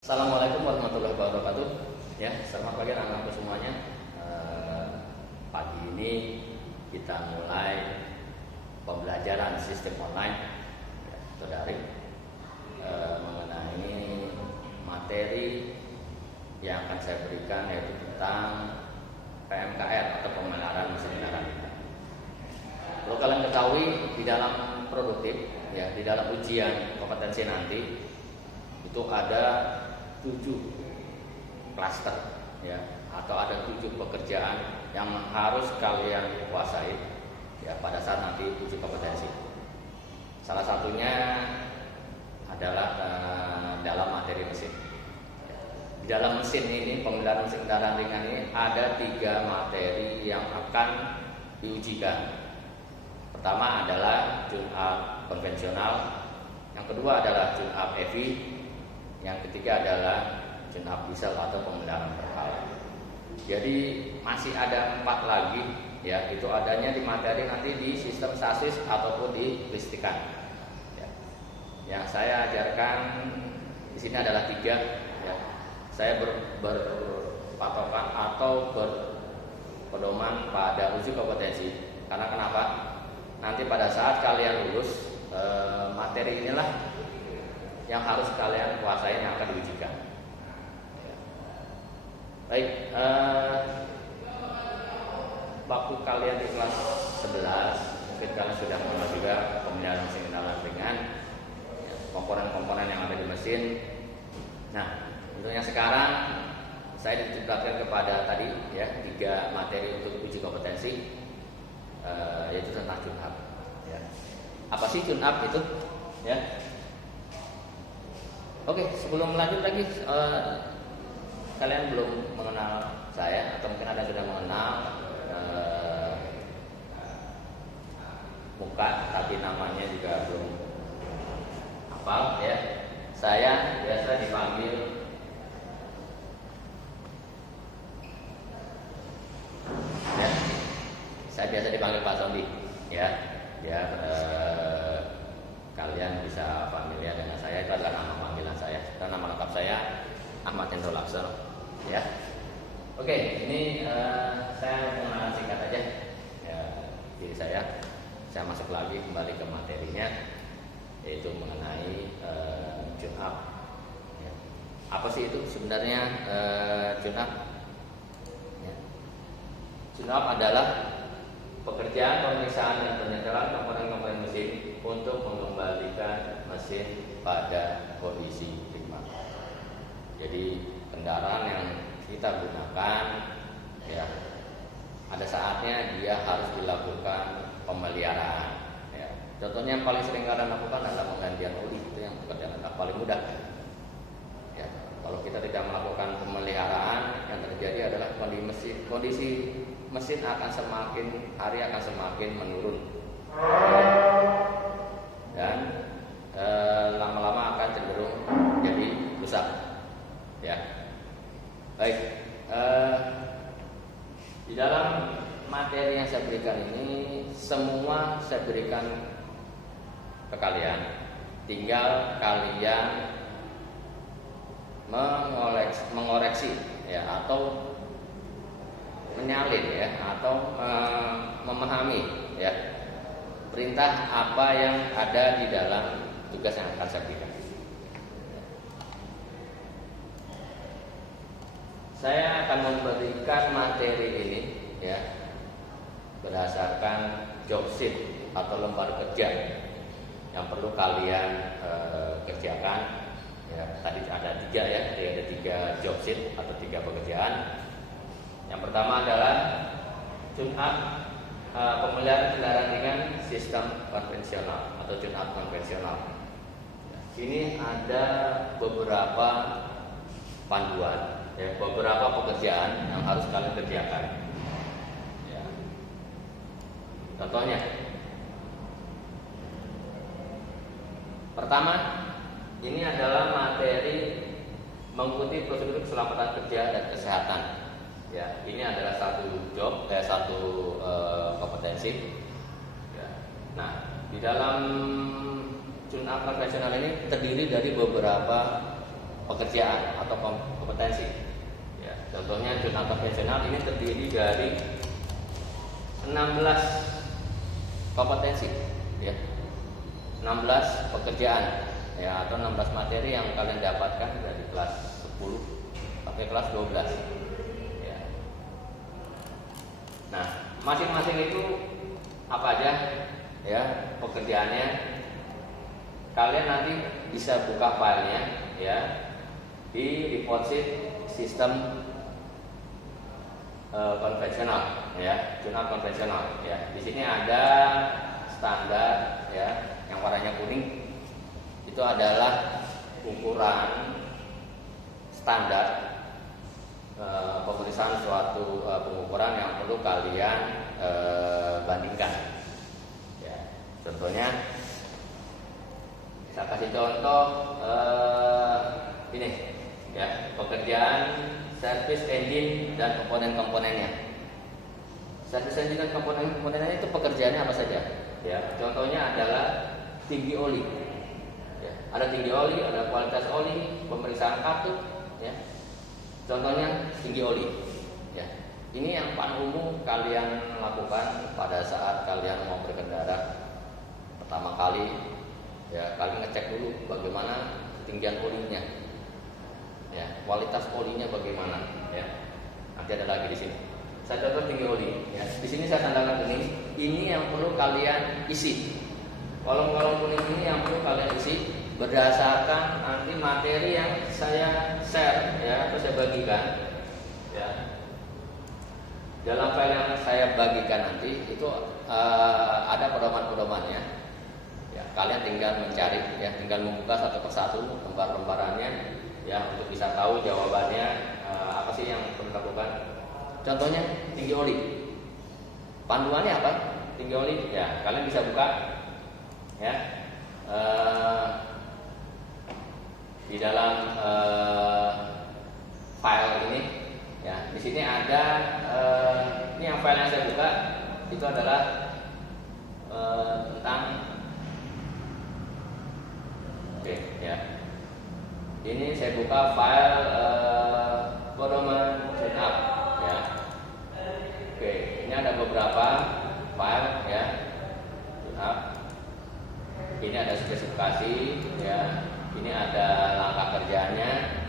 Assalamualaikum warahmatullahi wabarakatuh. Ya, selamat pagi anak-anakku semuanya. Pagi ini kita mulai pembelajaran sistem online atau daring mengenai materi yang akan saya berikan, yaitu tentang PMKR atau pemeliharaan mesin kendaraan listrik. Perlu kalian ketahui, di dalam produktif, ya, di dalam ujian kompetensi nanti itu ada 7 klaster, ya, atau ada 7 pekerjaan yang harus kalian kuasai, ya, pada saat nanti uji kompetensi. Salah satunya adalah dalam materi mesin. Di dalam mesin ini, pemeliharaan mesin kendaraan ringan ini, ada 3 materi yang akan diujikan. Pertama adalah tune-up konvensional, yang kedua adalah tune-up EV, yang ketiga adalah tune-up diesel atau pemeliharaan berkala. Jadi masih ada 4 lagi, ya, itu adanya di materi nanti di sistem sasis ataupun di listrikan. Ya. Yang saya ajarkan di sini adalah 3. Ya. Saya berpatokan atau berpedoman pada uji kompetensi. Karena kenapa? Nanti pada saat kalian lulus, materi inilah yang harus kalian kuasai, yang akan diujikan. Baik, waktu kalian di kelas 11, mungkin kalian sudah mengenal juga pemeliharaan mesin kendaraan ringan, komponen-komponen yang ada di mesin. Nah, tentunya sekarang saya diciptakan kepada tadi, ya, 3 materi untuk uji kompetensi, yaitu tentang tune-up. Ya. Apa sih tune-up itu? Ya. Oke, sebelum lanjut lagi, kalian belum mengenal saya atau mungkin ada sudah mengenal muka, tapi namanya juga belum hafal, ya. Saya biasa dipanggil Pak Sondi, ya. Ya, kalian bisa familiar dengan saya. Itu adalah nama panggilan saya. Dan nama lengkap saya Ahmad Hendro Laksono, ya. Oke, ini saya mengenal singkat aja, ya, diri saya. Saya masuk lagi kembali ke materinya, yaitu mengenai tune-up. Ya. Apa sih itu sebenarnya tune-up? Ya. Tune-up adalah pekerjaan pemeriksaan dan penyetelan komponen-komponen mesin untuk mengembalikan mesin pada kondisi prima. Jadi kendaraan yang kita gunakan, ya, ada saatnya dia harus dilakukan pemeliharaan. Ya. Contohnya yang paling sering kalian lakukan adalah penggantian oli, itu yang pekerjaan yang paling mudah. Ya. Kalau kita tidak melakukan pemeliharaan, yang terjadi adalah kondisi mesin akan semakin hari akan semakin menurun, dan lama-lama akan cenderung jadi rusak, ya. Baik, di dalam materi yang saya berikan ini semua saya berikan ke kalian, tinggal kalian mengoreksi, ya, atau menyalin, ya, atau memahami, ya, perintah apa yang ada di dalam tugas yang akan saya berikan. Saya akan memberikan materi ini, ya, berdasarkan job sheet atau lembar kerja yang perlu kalian kerjakan. Ya, tadi ada 3, ya, jadi ada 3 job sheet atau 3 pekerjaan. Yang pertama adalah tune-up pemeliharaan kendaraan ringan sistem konvensional atau tune-up konvensional. Ini ada beberapa panduan, ya, beberapa pekerjaan yang harus kalian kerjakan. Ya. Contohnya, pertama, ini adalah materi mengikuti prosedur keselamatan kerja dan kesehatan. Ya, ini adalah satu kompetensi. Ya. Nah, di dalam tune-up konvensional ini terdiri dari beberapa pekerjaan atau kompetensi. Ya, contohnya jurnal konvensional ini terdiri dari 16 kompetensi, ya, 16 pekerjaan, ya, atau 16 materi yang kalian dapatkan dari kelas 10 sampai kelas 12. Ya. Nah, masing-masing itu apa aja, ya, pekerjaannya. Kalian nanti bisa buka filenya, ya, di report sheet sistem konvensional, ya, jurnal konvensional, ya. Di sini ada standar, ya, yang warnanya kuning itu adalah ukuran standar pemeriksaan suatu pengukuran yang perlu kalian bandingkan. Ya, contohnya, saya kasih contoh ini, ya, pekerjaan service engine dan komponen-komponennya. Service engine dan komponen-komponennya itu pekerjaannya apa saja? Ya, contohnya adalah tinggi oli. Ya, ada tinggi oli, ada kualitas oli, pemeriksaan katut. Ya, contohnya tinggi oli. Ya, ini yang paling umum kalian lakukan pada saat kalian mau berkendara pertama kali. Ya, kalian ngecek dulu bagaimana ketinggian olinya. Ya, kualitas olinya bagaimana, ya. Nanti ada lagi di sini. Saya contoh tinggi oli, ya. Di sini saya tanda kuning. Ini yang perlu kalian isi. Kolom-kolom kuning ini yang perlu kalian isi berdasarkan nanti materi yang saya share, ya, atau saya bagikan, ya. Dalam file yang saya bagikan nanti itu ada pedoman-pedomannya. Ya, kalian tinggal mencari, ya, tinggal membuka satu persatu lembar-lembarannya. Ya, untuk bisa tahu jawabannya apa sih yang perlu dilakukan. Contohnya tinggi oli. Panduannya apa? Tinggi oli. Ya, kalian bisa buka, ya, di dalam file ini. Ya, di sini ada ini yang file yang saya buka itu adalah tentang ya. Ini saya buka file pedoman setup, ya. Oke, ini ada beberapa file, ya, setup. Ini ada spesifikasi, ya. Ini ada langkah kerjanya.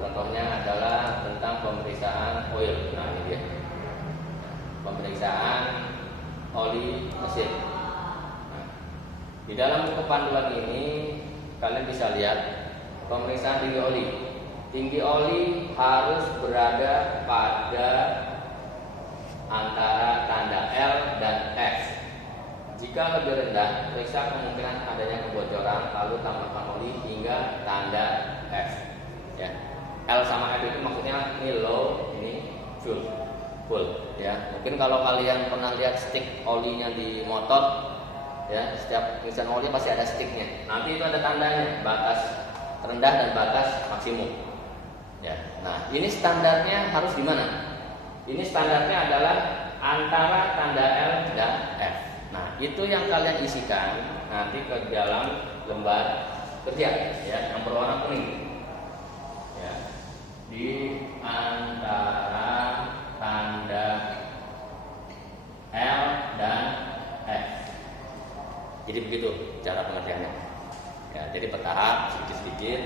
Contohnya adalah tentang pemeriksaan oil. Nah, ini dia. Pemeriksaan oli mesin. Nah, di dalam buku panduan ini kalian bisa lihat pemeriksaan tinggi oli. Tinggi oli harus berada pada antara tanda L dan F. Jika lebih rendah, periksa kemungkinan adanya kebocoran, lalu tambahkan oli hingga tanda F. Ya. L sama F itu maksudnya ini low, ini full. Ya. Mungkin kalau kalian pernah lihat stick olinya di motor, ya, setiap pemeriksaan oli pasti ada sticknya. Nanti itu ada tandanya, batas rendah dan batas maksimum. Ya. Nah, ini standarnya harus di mana? Ini standarnya adalah antara tanda L dan F. Nah, itu yang kalian isikan nanti ke dalam lembar kerja, ya, yang berwarna kuning. Ya. Di antara tanda L dan F. Jadi begitu cara pengertiannya. Ya, jadi bertahap sedikit-sedikit.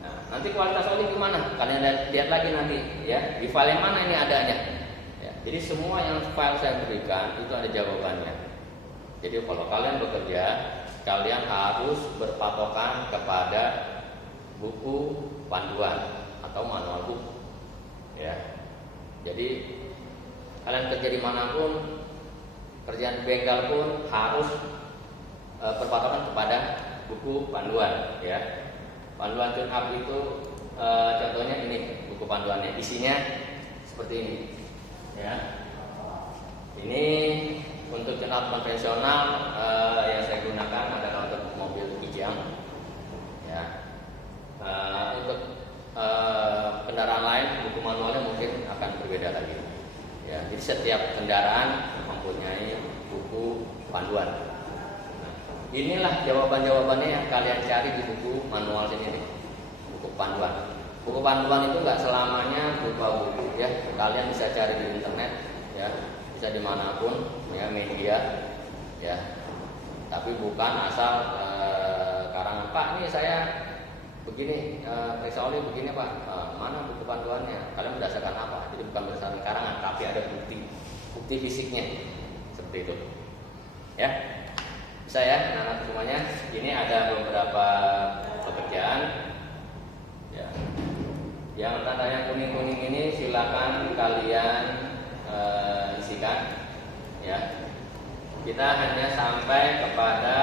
Nah, nanti kualitas oli gimana? Kalian lihat lagi nanti, ya, di file yang mana ini adanya. Ya, jadi semua yang file saya berikan itu ada jawabannya. Jadi kalau kalian bekerja, kalian harus berpatokan kepada buku panduan atau manual buku. Ya, jadi kalian kerja di manapun, kerjaan bengkel pun harus berpatokan kepada buku panduan, ya. Panduan tune up itu contohnya ini buku panduannya, isinya seperti ini, ya. Ini untuk tune up konvensional yang saya gunakan adalah untuk mobil Kijang, ya. Untuk kendaraan lain buku manualnya mungkin akan berbeda lagi, ya. Jadi setiap kendaraan mempunyai buku panduan. Inilah jawaban-jawabannya yang kalian cari di buku manual ini nih. Buku panduan. Buku panduan itu nggak selamanya berupa buku ya. Kalian bisa cari di internet ya, bisa dimanapun ya, media ya. Tapi bukan asal karangan, Pak ini saya begini, periksa oli begini Pak, mana buku panduannya? Kalian berdasarkan apa? Jadi bukan berdasarkan karangan, tapi ada bukti fisiknya seperti itu ya. Bisa ya anak-anak semuanya. Ini ada beberapa pekerjaan ya. Yang tandanya kuning-kuning ini silakan kalian isikan ya. Kita hanya sampai kepada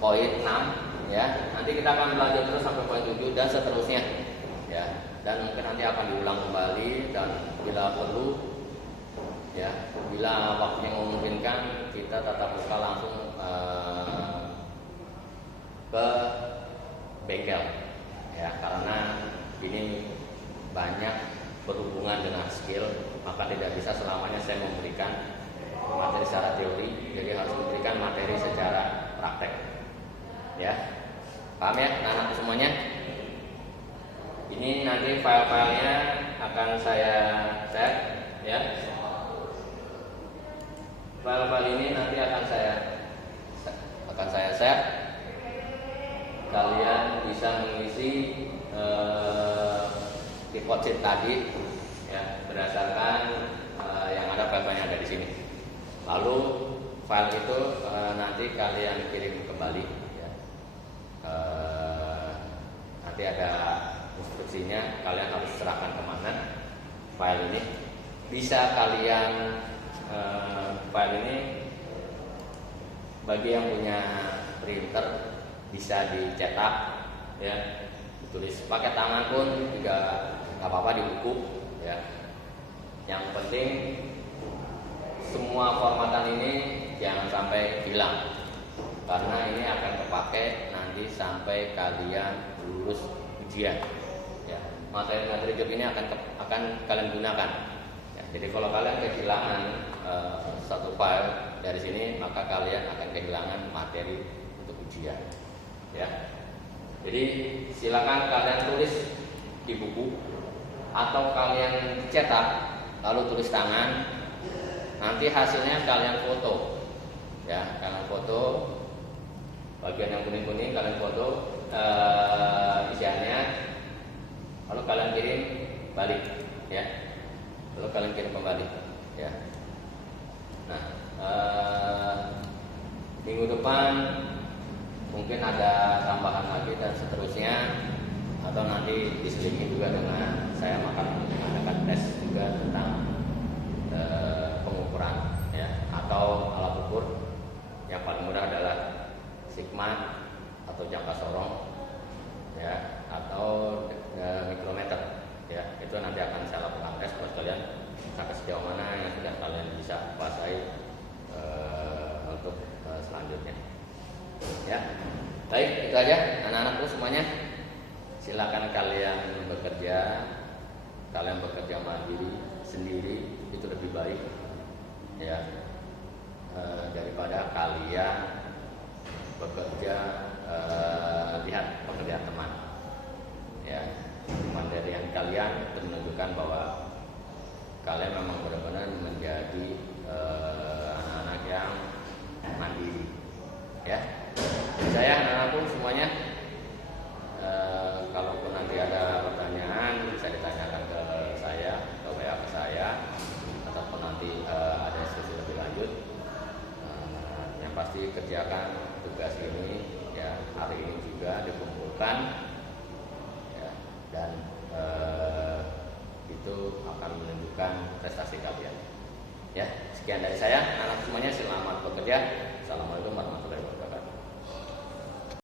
poin 6 ya. Nanti kita akan belajar terus sampai poin 7 dan seterusnya ya. Dan mungkin nanti akan diulang kembali, dan bila perlu ya, bila waktunya memungkinkan, kita tatap muka langsung ke bengkel ya, karena ini banyak berhubungan dengan skill, maka tidak bisa selamanya saya memberikan materi secara teori, jadi harus memberikan materi secara praktek ya. Paham ya anak-anak semuanya? Ini nanti file-filenya akan saya set ya. File-file ini nanti akan saya set. Kalian bisa mengisi deposit tadi ya, berdasarkan yang ada file-filenya ada di sini. Lalu file itu nanti kalian kirim kembali ya. Nanti ada instruksinya, kalian harus serahkan kemana file ini. Bisa kalian file ini bagi yang punya printer bisa dicetak ya, ditulis pakai tangan pun juga nggak apa-apa, di buku ya. Yang penting semua formatan ini jangan sampai hilang, karena ini akan kepake nanti sampai kalian lulus ujian ya. Materi-materi job ini akan kalian gunakan ya. Jadi kalau kalian kehilangan satu file dari sini, maka kalian akan kehilangan materi untuk ujian ya. Jadi silakan kalian tulis di buku atau kalian cetak lalu tulis tangan. Nanti hasilnya kalian foto ya, kalian foto bagian yang kuning-kuning, kalian foto isiannya, lalu kalian kirim balik ya, lalu kalian kirim kembali ya. Nah minggu depan mungkin ada tambahan lagi dan seterusnya, atau nanti diselingi juga dengan saya akan mengadakan tes juga tentang pengukuran ya, atau alat ukur. Yang paling mudah adalah sigma atau jangka sorong ya, atau mikrometer ya. Itu nanti akan saya lakukan tes buat kalian sampai sejauh mana yang sudah kalian bisa kuasai untuk selanjutnya ya. Baik, itu aja anak-anakku semuanya. Silakan kalian bekerja mandiri sendiri, itu lebih baik ya, daripada kalian bekerja lihat pekerjaan teman ya. Kemandirian kalian itu menunjukkan bahwa kalian memang benar-benar menjadi anak-anak yang mandiri ya. Saya anak-anakku semuanya, kalaupun nanti ada pertanyaan bisa ditanyakan ke saya, ke WA ke saya, ataupun nanti ada diskusi lebih lanjut. Yang pasti kerjakan tugas ini ya, hari ini juga dikumpulkan ya, dan itu akan menunjukkan prestasi kalian ya. Sekian dari saya, anak semuanya, selamat bekerja. Assalamualaikum warahmatullahi wabarakatuh.